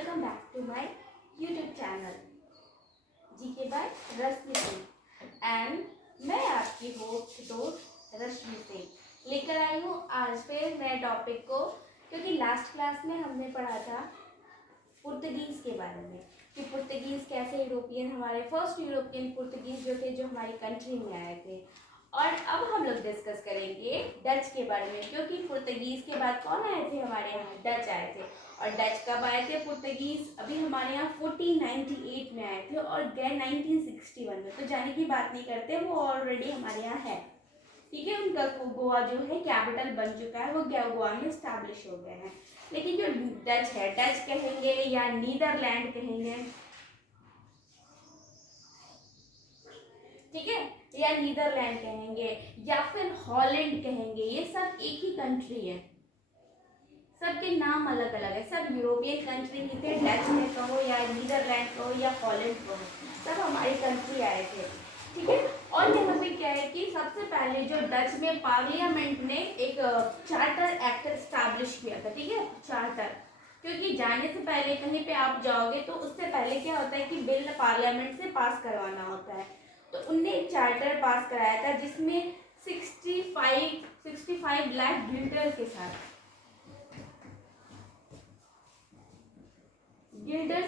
Welcome back to my YouTube channel GK by Rashmi Singh and मैं आपकी दोस्त रश्मि सिंह लेकर आई हूँ आज फिर नए टॉपिक को, क्योंकि लास्ट क्लास में हमने पढ़ा था पुर्तगीज़ के बारे में कि पुर्तगीज़ कैसे यूरोपियन, हमारे फर्स्ट यूरोपियन पुर्तगीज़ जो थे, जो हमारी कंट्री में आए थे। और अब हम लोग डिस्कस करेंगे डच के बारे में, क्योंकि पुर्तगीज़ के बाद कौन आए थे हमारे यहाँ? डच आए थे। और डच कब आए थे? पुर्तगीज़ अभी हमारे यहाँ 1498 में आए थे और गए 1961 में, तो जाने की बात नहीं करते, वो ऑलरेडी हमारे यहाँ है। ठीक है, उनका गोवा जो है कैपिटल बन चुका है, वो गोवा में स्टैब्लिश हो गए हैं। लेकिन जो डच है, डच कहेंगे या नीदरलैंड कहेंगे, ठीक है, या नीदरलैंड कहेंगे या फिर हॉलैंड कहेंगे, ये सब एक ही कंट्री है, सबके नाम अलग अलग है। सब यूरोपियन कंट्री ही थे, डच में कहो या नीदरलैंड कहो या हॉलैंड कहो, सब हमारी कंट्री आए थे। ठीक है, और यहाँ पे क्या है कि सबसे पहले जो डच में पार्लियामेंट ने एक चार्टर एक्ट स्टैब्लिश किया था। ठीक है, चार्टर, क्योंकि जाने से पहले कहीं पे आप जाओगे तो उससे पहले क्या होता है कि बिल पार्लियामेंट से पास करवाना होता है, तो उनने एक चार्टर पास कराया था जिसमें 65 लाख गिल्डर्स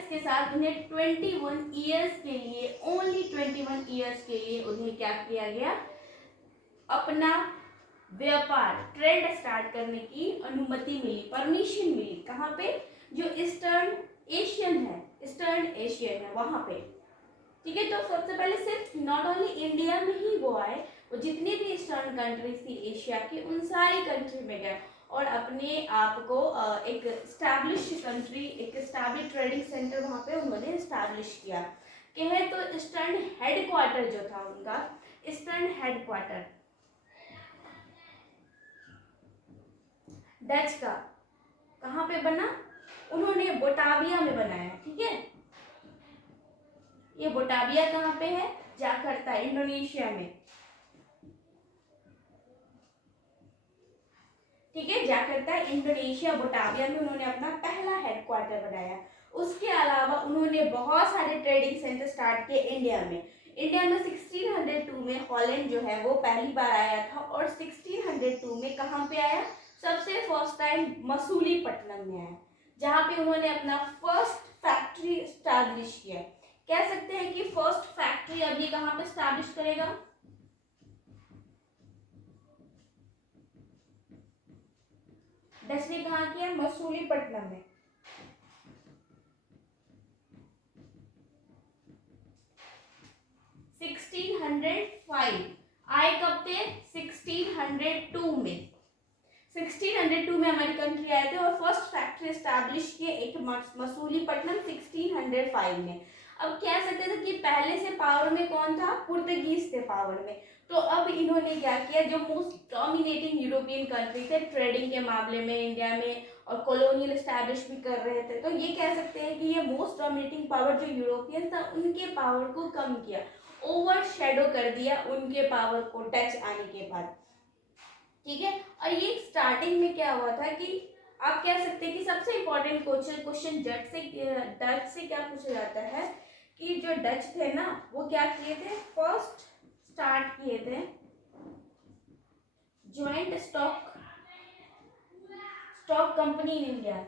के साथ उन्हें 21 ईयर्स के लिए, ओनली 21 ईयर्स के लिए उन्हें क्या किया गया? अपना व्यापार, ट्रेड स्टार्ट करने की अनुमति मिली, परमिशन मिली। कहाँ पे? जो ईस्टर्न एशियन है वहां पे। ठीक है, तो सबसे पहले सिर्फ नॉट ओनली इंडिया में ही वो आए, वो जितनी भी ईस्टर्न कंट्रीज थी एशिया की, उन सारी कंट्री में गए और अपने आप को एक स्टैब्लिश कंट्री, एक स्टैब्लिश ट्रेडिंग सेंटर वहाँ पे उन्होंने स्टैब्लिश किया। कहे तो ईस्टर्न हेडक्वार्टर जो था उनका, ईस्टर्न हेडक्वार्टर डच का कहाँ पे बना? उन्होंने बोटाविया में बनाया। ठीक है, ये बोटाविया कहाँ पे है? जाकर्ता, इंडोनेशिया में। ठीक है, जाकर्ता, इंडोनेशिया, बोटाविया में उन्होंने अपना पहला हेडक्वार्टर बनाया। उसके अलावा उन्होंने बहुत सारे ट्रेडिंग सेंटर स्टार्ट किए इंडिया में। 1602 में हॉलैंड जो है वो पहली बार आया था, और 1602 में कहाँ पे आया? सबसे फर्स्ट टाइम मसूलीपट्टनम में आया, जहाँ पे उन्होंने अपना फर्स्ट फैक्ट्री स्टैब्लिश किया। कह सकते हैं कि फर्स्ट फैक्ट्री अब ये कहाँ पे स्टैब्लिश करेगा? डच ने कहा किया? मसूलीपट्टनम में। आए कब थे? 1602 में। 1602 में हमारी कंट्री आए थे और फर्स्ट फैक्ट्री स्टैब्लिश किए एक मसूलीपट्टनम 1605 में। अब कह सकते थे कि पहले से पावर में कौन था? पुर्तगीज थे पावर में। तो अब इन्होंने क्या किया? जो मोस्ट डोमिनेटिंग यूरोपियन कंट्री थे ट्रेडिंग के मामले में इंडिया में, और कॉलोनियल स्टैब्लिश भी कर रहे थे, तो ये कह सकते हैं कि ये मोस्ट डोमिनेटिंग पावर जो यूरोपियन था उनके पावर को कम किया, ओवर शेडो कर दिया उनके पावर को डच आने के बाद। ठीक है, और ये स्टार्टिंग में क्या हुआ था कि आप कह सकते हैं कि सबसे इंपॉर्टेंट क्वेश्चन डच से क्या पूछा जाता है कि जो डच थे ना वो क्या किए थे? फर्स्ट स्टार्ट किए थे joint stock company in India.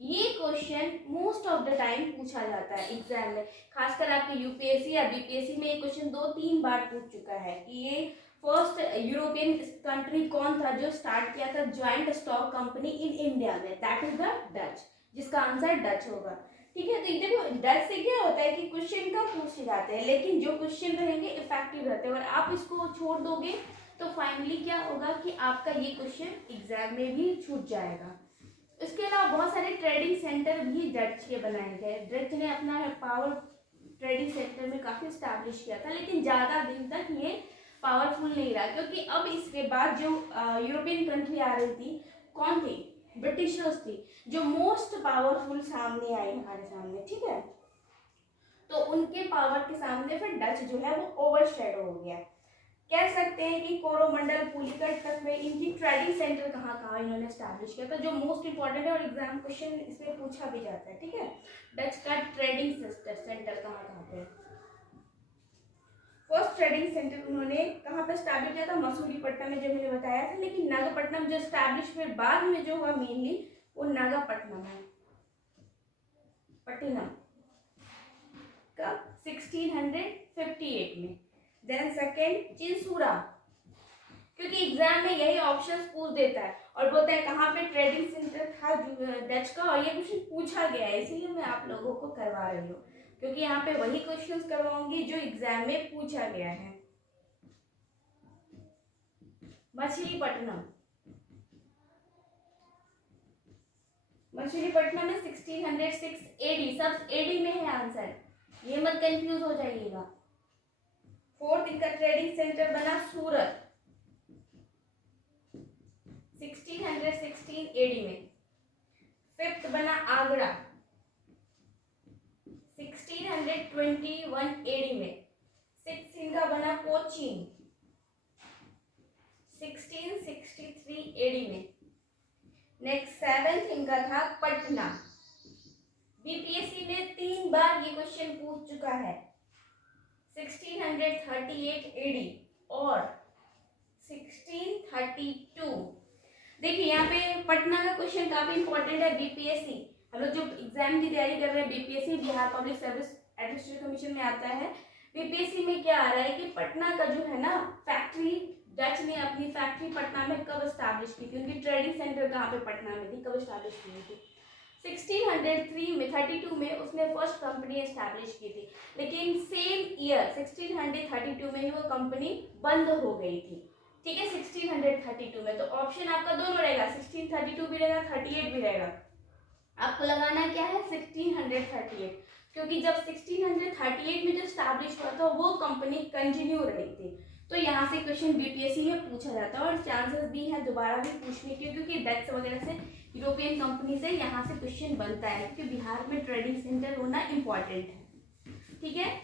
ये question most of the time पूछा जाता है एग्जाम में, खासकर आपके यूपीएससी या बीपीएससी में ये क्वेश्चन 2-3 बार पूछ चुका है कि ये फर्स्ट यूरोपियन कंट्री कौन था जो स्टार्ट किया था joint stock company in India में? दैट इज द डच, जिसका आंसर डच होगा। ठीक है, तो देखो डच से क्या होता है कि क्वेश्चन का पूछे जाते हैं, लेकिन जो क्वेश्चन रहेंगे इफेक्टिव रहते हैं, और आप इसको छोड़ दोगे तो फाइनली क्या होगा कि आपका ये क्वेश्चन एग्जाम में भी छूट जाएगा। इसके अलावा बहुत सारे ट्रेडिंग सेंटर भी डच के बनाए गए। डच ने अपना पावर ट्रेडिंग सेक्टर में काफ़ी स्टैब्लिश किया था, लेकिन ज़्यादा दिन तक ये पावरफुल नहीं रहा, क्योंकि अब इसके बाद जो यूरोपियन कंट्री आ रही थी, कौन थी? ब्रिटिशर्स थी, जो मोस्ट पावरफुल सामने आई हमारे सामने। ठीक है, तो उनके पावर के सामने फिर डच जो है वो ओवरशैडो हो गया। कह सकते सकते हैं कि कोरोमंडल, पुलिकट तक में इनकी ट्रेडिंग सेंटर कहाँ कहाँ इन्होंने स्टैब्लिश किया था, जो मोस्ट इंपॉर्टेंट है और एग्जाम क्वेश्चन इसमें पूछा भी जाता है। ठीक है, डच का ट्रेडिंग सेंटर कहाँ कहाँ पे? फर्स्ट ट्रेडिंग सेंटर उन्होंने कहाँ पे स्टैब्लिश किया था? मसूलीपट्टनम में, जो मैंने बताया था। लेकिन नागपट्टनम जो स्टैब्लिश फिर बाद में जो हुआ मेनली वो नागपट्टनम है, पट्टिनम, कब? 1658 में। देन सेकेंड चिंसूरा, क्योंकि एग्जाम में यही ऑप्शंस पूछ देता है और बोलता है कहाँ पे ट्रेडिंग सेंटर था डच का, और ये क्वेश्चन पूछा गया है, इसीलिए मैं आप लोगों को करवा रही हूँ, क्योंकि यहाँ पे वही क्वेश्चंस करवाऊंगी जो एग्जाम में पूछा गया है। मछलीपट्टनम, मछलीपट्टनम में 1606 एडी, सब एडी में है आंसर, ये मत कंफ्यूज हो जाइएगा। फोर्थ इनका ट्रेडिंग सेंटर बना सूरत, 1616 एडी में। फिफ्थ बना आगरा, 1621 एडी में। सिक्स्थ इनका बना कोचीन, 1663 एडी में। नेक्स्ट सेवेंथ इनका था पटना, बीपीएससी में 3 बार ये क्वेश्चन पूछ चुका है, 1638 एडी और 1632। देखिए यहाँ पे पटना का क्वेश्चन काफी इंपॉर्टेंट है। बीपीएससी, हम लोग जो एग्जाम की तैयारी कर रहे हैं, BPSC Bihar public service administration commission में आता है। बीपीएससी में क्या आ रहा है कि पटना का जो है ना फैक्ट्री, डच ने अपनी फैक्ट्री पटना में कब स्टैब्लिश की थी, उनकी ट्रेडिंग सेंटर कहाँ पे पटना में थी, कब स्टैब्लिश की थी? 1603 में, 32 में उसने फर्स्ट कंपनी एस्टैब्लिश की थी, लेकिन सेम ईयर 1632 में ही वो कंपनी बंद हो गई थी। ठीक है, 1632 में। तो ऑप्शन आपका दोनों रहेगा, 1632 भी रहेगा, 38 भी रहेगा। आपको लगाना क्या है? 1638, क्योंकि जब 1638 में जो स्टैब्लिश हुआ था वो कंपनी कंटिन्यू रही थी। तो यहाँ से क्वेश्चन बीपीएससी में पूछा जाता है और चांसेस भी है दोबारा भी पूछने के, क्योंकि डच वगैरह से, यूरोपियन कंपनी से यहाँ से क्वेश्चन बनता है, क्योंकि बिहार में ट्रेडिंग सेंटर होना इम्पॉर्टेंट है। ठीक है,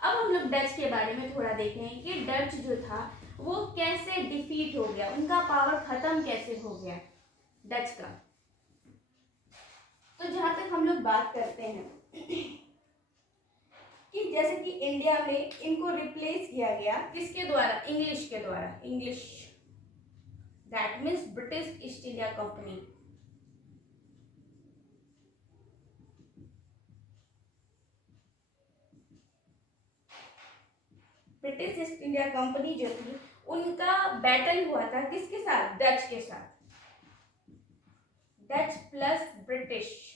अब हम लोग डच के बारे में थोड़ा देखें कि डच जो था वो कैसे डिफीट हो गया, उनका पावर खत्म कैसे हो गया डच का। तो जहां तक हम लोग बात करते हैं कि जैसे कि इंडिया में इनको रिप्लेस किया गया किसके द्वारा? इंग्लिश के द्वारा। English, that means British east India company. British east India company जो थी उनका बैटल हुआ था किसके साथ? डच के साथ। Dutch plus British.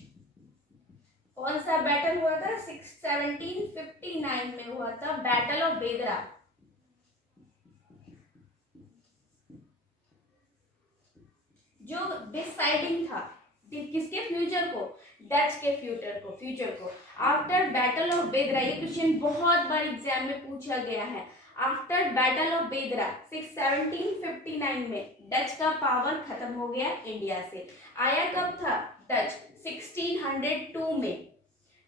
कौन सा बैटल हुआ था? 1759 में हुआ था, बैटल ऑफ बेदरा। जो डिसाइडिंग था किसके फ्यूचर को? डच के फ्यूचर को। आफ्टर बैटल ऑफ बेदरा, ये क्वेश्चन बहुत बार एग्जाम में पूछा गया है। आफ्टर बैटल ऑफ बेदरा 1759 में डच का पावर खत्म हो गया इंडिया से। आया कब था डच? 1602 में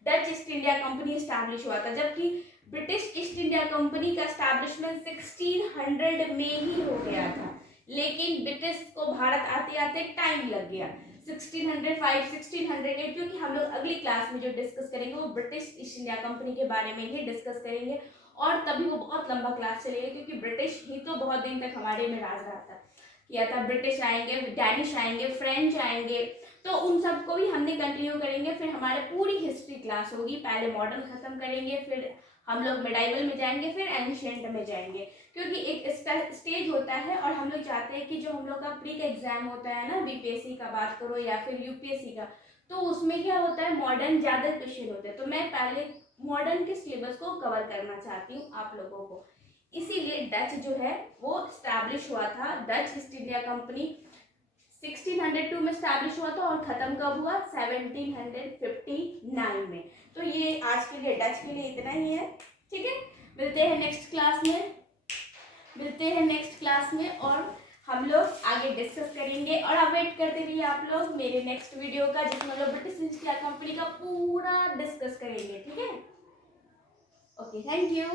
Dutch east India company establish हुआ था, जबकि ब्रिटिश ईस्ट इंडिया कंपनी का स्टैब्लिशमेंट 1600 में ही हो गया था, लेकिन ब्रिटिश को भारत आते आते टाइम लग गया, 1605, 1608, क्योंकि हम लोग अगली क्लास में जो डिस्कस करेंगे वो ब्रिटिश ईस्ट इंडिया कंपनी के बारे में ही डिस्कस करेंगे, और तभी वो बहुत लंबा क्लास चलेगा, क्योंकि ब्रिटिश ही तो बहुत दिन तक हमारे में राज रहा था, किया था। ब्रिटिश आएंगे, डैनिश आएंगे, फ्रेंच आएंगे, तो उन सबको भी हमने कंटिन्यू करेंगे। फिर हमारे पूरी हिस्ट्री क्लास होगी, पहले मॉडर्न खत्म करेंगे, फिर हम लोग मिडाइवल में जाएंगे, फिर एंशिएंट में जाएंगे, क्योंकि एक स्टेज होता है और हम लोग चाहते हैं कि जो हम लोग का प्री का एग्जाम होता है ना, बीपीएससी का बात करो या फिर यूपीएससी का, तो उसमें क्या होता है, मॉडर्न ज़्यादा क्वेश्चन होते हैं। तो मैं पहले मॉडर्न के सिलेबस को कवर करना चाहती हूँ आप लोगों को, इसीलिए डच जो है वो स्टैब्लिश हुआ था। डच ईस्ट इंडिया कंपनी 1602 में स्टैब्लिश हुआ था और खत्म कब हुआ? 1759 में। तो ये आज के लिए डच के लिए इतना ही है। ठीक है, मिलते हैं नेक्स्ट क्लास में और हम लोग आगे डिस्कस करेंगे, और अब वेट करते रहिए आप लोग मेरे नेक्स्ट वीडियो का, जिसमें हम लोग ब्रिटिश ईस्ट इंडिया कंपनी का पूरा डिस्कस करेंगे। ठीक है, ओके, थैंक यू।